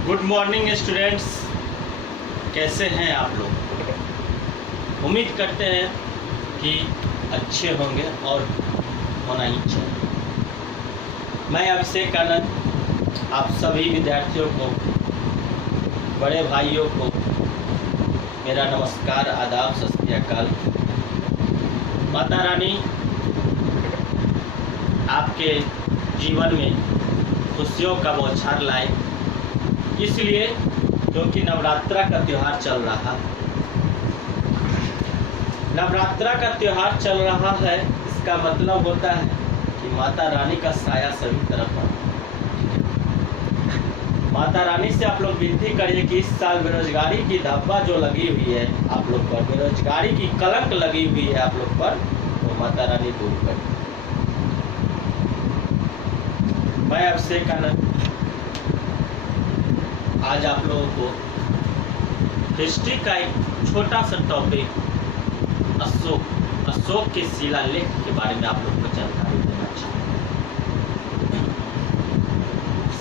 Good morning students, कैसे हैं आप लोग। उम्मीद करते हैं कि अच्छे होंगे और होना ही चाहिए। मैं अभिषेक आनंद आप सभी विद्यार्थियों को, बड़े भाइयों को मेरा नमस्कार, आदाब, सत श्री अकाल। माता रानी आपके जीवन में खुशियों का बौछार लाए, इसलिए क्योंकि नवरात्रा का त्यौहार चल रहा है। नवरात्रा का त्यौहार चल रहा है, इसका मतलब होता है कि माता रानी का साया सभी तरफ है। माता रानी से आप लोग विनती करिए कि इस साल बेरोजगारी की धब्बा जो लगी हुई है आप लोग पर, बेरोजगारी की कलंक लगी हुई है आप लोग पर, तो माता रानी दूर करें। मैं अभिषेक आनंद आज आप लोगों को हिस्ट्री का एक छोटा सा टॉपिक अशोक के शिलालेख के बारे में आप लोगों को जानकारी देना चाहूँगा।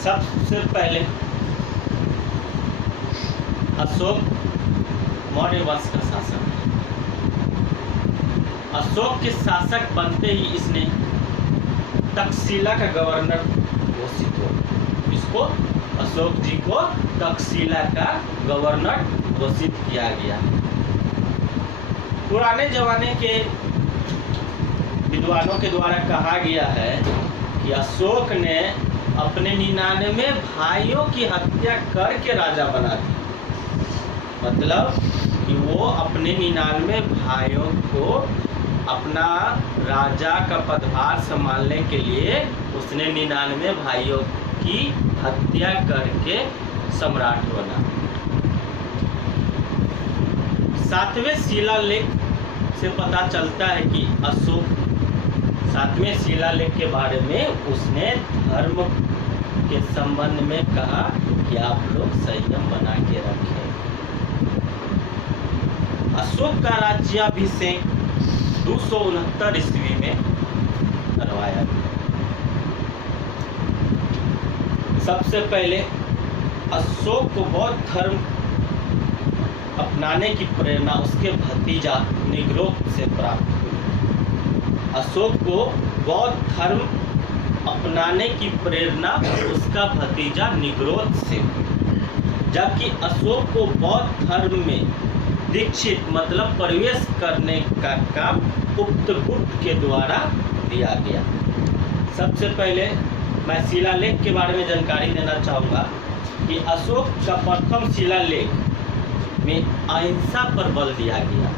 सबसे पहले अशोक मौर्य वंश का शासक है। अशोक के शासक बनते ही इसने तक्षशिला का गवर्नर घोषित हुआ। इसको अशोक जी को तक्षशिला का गवर्नर घोषित किया गया। पुराने जमाने के विद्वानों के द्वारा कहा गया है कि अशोक ने अपने 99 भाइयों की हत्या करके राजा बना दिया। मतलब कि वो अपने 99 भाइयों को अपना राजा का पदभार संभालने के लिए उसने 99 भाइयों की हत्या करके सम्राट बना। 7वें शिलालेख से पता चलता है कि अशोक 7वें शिलालेख के बारे में उसने धर्म के संबंध में कहा कि आप लोग संयम बना के रखें। अशोक का राज्याभिषेक 269 ईस्वी में करवाया गया। सबसे पहले अशोक को बौद्ध धर्म अपनाने की प्रेरणा उसके भतीजा निग्रोध से प्राप्त हुई। अशोक को बौद्ध धर्म अपनाने की प्रेरणा उसका भतीजा निग्रोध से हुई, जबकि अशोक को बौद्ध धर्म में दीक्षित मतलब प्रवेश करने का काम उपगुप्त के द्वारा दिया गया। सबसे पहले मैं शिलालेख के बारे में जानकारी देना चाहूँगा कि अशोक का प्रथम शिलालेख में अहिंसा पर बल दिया गया,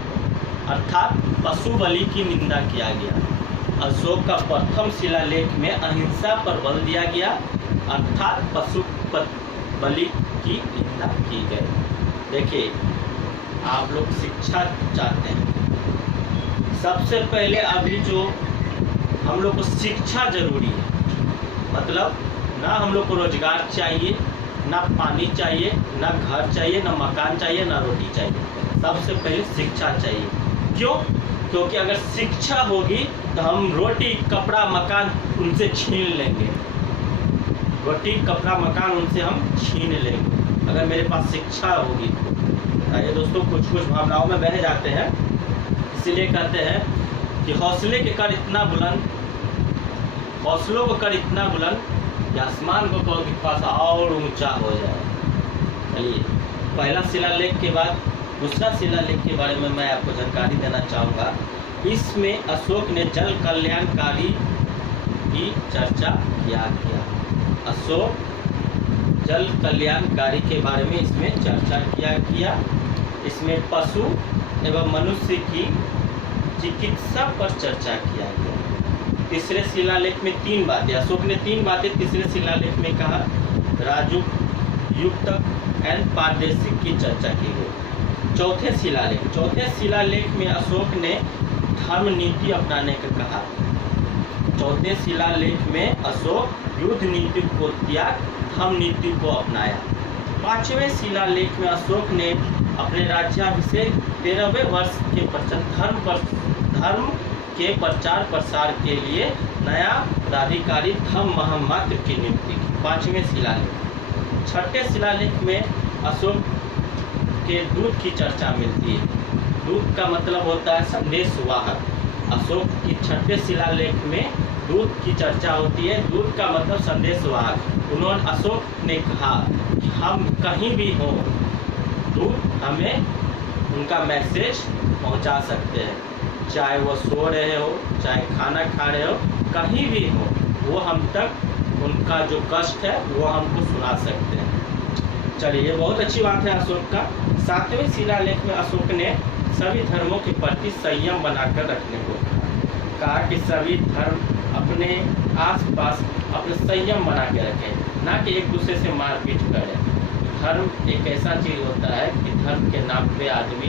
अर्थात पशु बलि की निंदा किया गया। अशोक का प्रथम शिलालेख में अहिंसा पर बल दिया गया, अर्थात पशु बलि की निंदा की गई। देखिए, आप लोग शिक्षा चाहते हैं, सबसे पहले अभी जो हम लोग को शिक्षा जरूरी है। मतलब ना हम लोग को रोजगार चाहिए, ना पानी चाहिए, ना घर चाहिए, ना मकान चाहिए, ना रोटी चाहिए। सबसे पहले शिक्षा चाहिए। क्यों? क्योंकि अगर शिक्षा होगी तो हम रोटी कपड़ा मकान उनसे छीन लेंगे। रोटी कपड़ा मकान उनसे हम छीन लेंगे अगर मेरे पास शिक्षा होगी। ये दोस्तों कुछ भावनाओं में बह जाते हैं, इसीलिए कहते हैं कि हौसले के कर इतना बुलंद, हौसलों को कर इतना बुलंद कि आसमान को कहो कि पास और ऊंचा हो जाए। चलिए, पहला शिलालेख के बाद दूसरा शिलालेख के बारे में मैं आपको जानकारी देना चाहूँगा। इसमें अशोक ने जल कल्याणकारी की चर्चा किया गया। अशोक जल कल्याणकारी के बारे में इसमें चर्चा किया गया। इसमें पशु एवं मनुष्य की चिकित्सा पर चर्चा किया गया। तीसरे शिलालेख में 3 बातें, अशोक ने 3 बातें तीसरे शिलालेख में कहा। राजू युक्तक एंड पारदर्शिक की चर्चा की गई। चौथे शिलालेख में अशोक ने धर्म नीति अपनाने का कहा। चौथे शिलालेख में अशोक युद्ध नीति को त्याग धर्म नीति को अपनाया। 5वें शिलालेख में अशोक ने अपने राज्याभिषेक 13वें वर्ष के पश्चात धर्म के प्रचार प्रसार के लिए नया पदाधिकारी धम्म महम्मद की नियुक्ति की। 5वें शिलालेख छठे शिलालेख में अशोक के दूत की चर्चा मिलती है। दूत का मतलब होता है संदेशवाहक। अशोक की छठे शिलालेख में दूत की चर्चा होती है। दूत का मतलब संदेशवाहक। उन्होंने अशोक ने कहा कि हम कहीं भी हों, दूत हमें उनका मैसेज पहुंचा सकते हैं, चाहे वो सो रहे हो, चाहे खाना खा रहे हो, कहीं भी हो, वो हम तक उनका जो कष्ट है वो हमको सुना सकते हैं। चलिए, ये बहुत अच्छी बात है अशोक का। सातवें शिलालेख में अशोक ने सभी धर्मों के प्रति संयम बनाकर रखने को कहा कि सभी धर्म अपने आसपास अपने संयम बना के रखें, ना कि एक दूसरे से मारपीट करें। धर्म एक ऐसा चीज़ होता है कि धर्म के नाम पे आदमी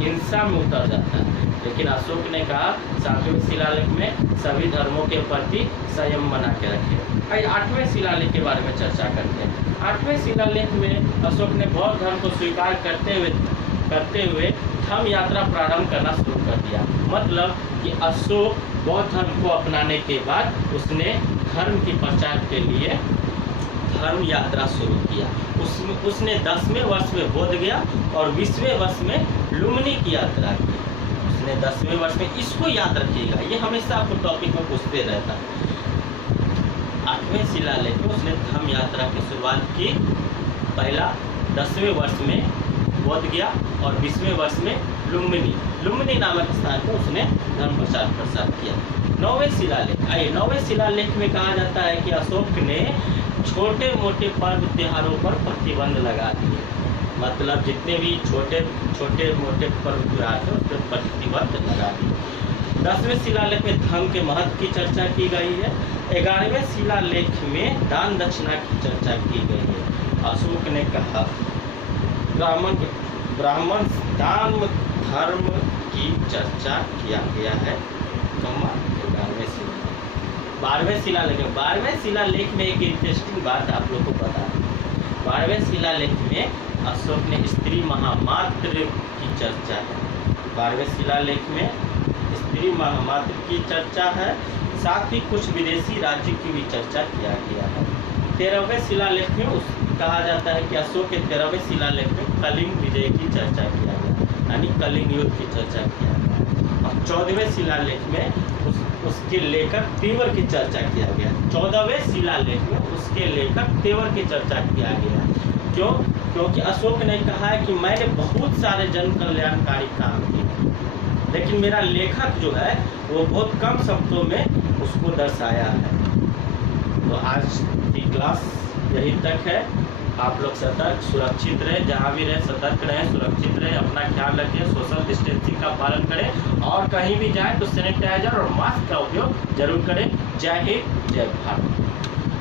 हिंसा में उतर जाता है, लेकिन अशोक ने कहा सातवें शिलालेख में सभी धर्मों के प्रति संयम बना के रखें। आइए आठवें शिलालेख के बारे में चर्चा करते हैं। आठवें शिलालेख में अशोक ने बौद्ध धर्म को स्वीकार करते हुए धम्म यात्रा प्रारंभ करना शुरू कर दिया। मतलब कि अशोक बौद्ध धर्म को अपनाने के बाद उसने धर्म के प्रचार के लिए धर्म यात्रा शुरू किया। उसने 10वें वर्ष में बोध गया और 20वें वर्ष में लुम्बिनी की यात्रा की। उसने 10वें वर्ष में, इसको याद रखिएगा, ये हमेशा आपको टॉपिक में पूछते रहता है। 8वें शिलालेख में उसने धम्म यात्रा की शुरुआत की। पहला 10वें वर्ष में बोध गया और 20वें वर्ष में लुम्बिनी नामक स्थान पर उसने धर्म प्रसार किया। 9वें शिलालेख, आइए 9वें शिलालेख में कहा जाता है कि अशोक ने छोटे मोटे पर्व त्योहारों पर प्रतिबंध लगा दिए। मतलब जितने भी छोटे मोटे पर्व त्योहार थे उस पर प्रतिबंध लगा दिए। 10वें शिलालेख में धर्म के महत्व की चर्चा की गई है। 11वें शिलालेख में दान दक्षिणा की चर्चा की गई है। अशोक ने कहा ब्राह्मण दान धर्म की चर्चा किया गया है। 11वें शिलालेख। 12वें शिलालेख में एक इंटरेस्टिंग बात आप लोग को बता दें। 12वें शिलालेख में अशोक ने स्त्री महामात्र की चर्चा है। 12वें शिलालेख में स्त्री महामात्र की चर्चा है, साथ ही कुछ विदेशी राज्य की भी चर्चा किया गया है। 13वें शिलालेख में कहा जाता है कि अशोक के 13वें शिलालेख में कलिंग विजय की चर्चा किया गया, यानी कलिंग युद्ध की चर्चा किया गया। और 14वें शिलालेख में उसके लेखक तेवर की चर्चा किया गया। 14वें शिलालेख में उसके लेखक तेवर की चर्चा किया गया। क्यों? क्योंकि अशोक ने कहा है कि मैंने बहुत सारे जन कल्याणकारी काम किए, लेकिन मेरा लेखक जो है वो बहुत कम शब्दों में उसको दर्शाया है। तो आज की क्लास यही तक है। आप लोग सतर्क सुरक्षित रहे, जहाँ भी रहे सतर्क रहें, सुरक्षित रहे, अपना ख्याल रखें, सोशल डिस्टेंसिंग का पालन करें और कहीं भी जाएं तो सैनिटाइजर और मास्क का उपयोग जरूर करें। जय हिंद, जय भारत।